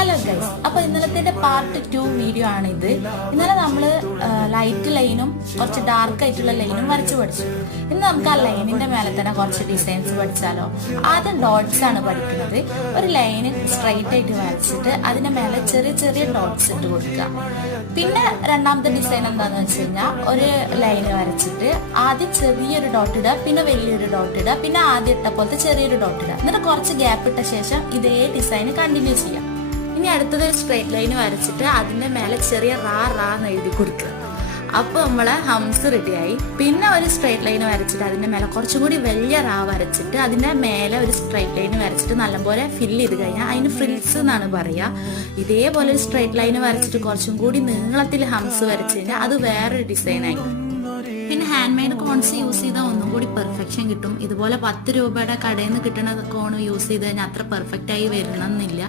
Hello guys, അപ്പൊ ഇന്നലത്തെ part 2 video ആണിത്. ഇന്നലെ നമ്മള് ലൈറ്റ് ലൈനും കുറച്ച് ഡാർക്ക് ആയിട്ടുള്ള ലൈനും വരച്ചു പഠിച്ചു. ഇന്ന് നമുക്ക് ആ ലൈനിന്റെ മേലെ തന്നെ കുറച്ച് ഡിസൈൻസ് പഠിച്ചാലോ. ആദ്യം ഡോട്ട്സ് ആണ് പഠിക്കുന്നത്. ഒരു ലൈന് സ്ട്രൈറ്റ് ആയിട്ട് വരച്ചിട്ട് അതിന്റെ മേലെ ചെറിയ ചെറിയ ഡോട്ട്സ് ഇട്ട് കൊടുക്കുക. പിന്നെ രണ്ടാമത്തെ ഡിസൈൻ എന്താന്ന് വെച്ച് കഴിഞ്ഞാൽ ഒരു ലൈന് വരച്ചിട്ട് ആദ്യം ചെറിയൊരു ഡോട്ട് ഇടുക, പിന്നെ വലിയൊരു ഡോട്ട് ഇടുക, പിന്നെ ആദ്യം ഇട്ട പോലത്തെ ചെറിയൊരു ഡോട്ട് ഇടുക. എന്നിട്ട് കുറച്ച് ഗ്യാപ്പ് ഇട്ട ശേഷം ഇതേ ഡിസൈൻ കണ്ടിന്യൂ ചെയ്യാം. ഇനി അടുത്തത് ഒരു സ്ട്രൈറ്റ് ലൈൻ വരച്ചിട്ട് അതിന്റെ മേലെ ചെറിയ റാ എന്ന് എഴുതി കൊടുക്കുക. അപ്പൊ നമ്മളെ ഹംസ് റെഡിയായി. പിന്നെ ഒരു സ്ട്രൈറ്റ് ലൈൻ വരച്ചിട്ട് അതിന്റെ മേലെ കുറച്ചും കൂടി വലിയ റാ വരച്ചിട്ട് അതിന്റെ മേലെ ഒരു സ്ട്രൈറ്റ് ലൈൻ വരച്ചിട്ട് നല്ലപോലെ ഫില്ല് ചെയ്ത് കഴിഞ്ഞാൽ അതിന് ഫ്രിൽസ് എന്നാണ് പറയാ. ഇതേപോലെ ഒരു സ്ട്രൈറ്റ് ലൈൻ വരച്ചിട്ട് കുറച്ചും കൂടി നീളത്തിൽ ഹംസ് വരച്ചു കഴിഞ്ഞാൽ അത് വേറൊരു ഡിസൈൻ ആയി. പിന്നെ ഹാൻഡ് മെയ്ഡ് കോൺസ് യൂസ് ചെയ്താൽ ഒന്നും കൂടി പെർഫെക്ഷൻ കിട്ടും. ഇതുപോലെ 10 രൂപയുടെ കടയിൽ നിന്ന് കിട്ടുന്ന കോൺ യൂസ് ചെയ്ത് കഴിഞ്ഞാൽ അത്ര പെർഫെക്റ്റ് ആയി വരണമെന്നില്ല.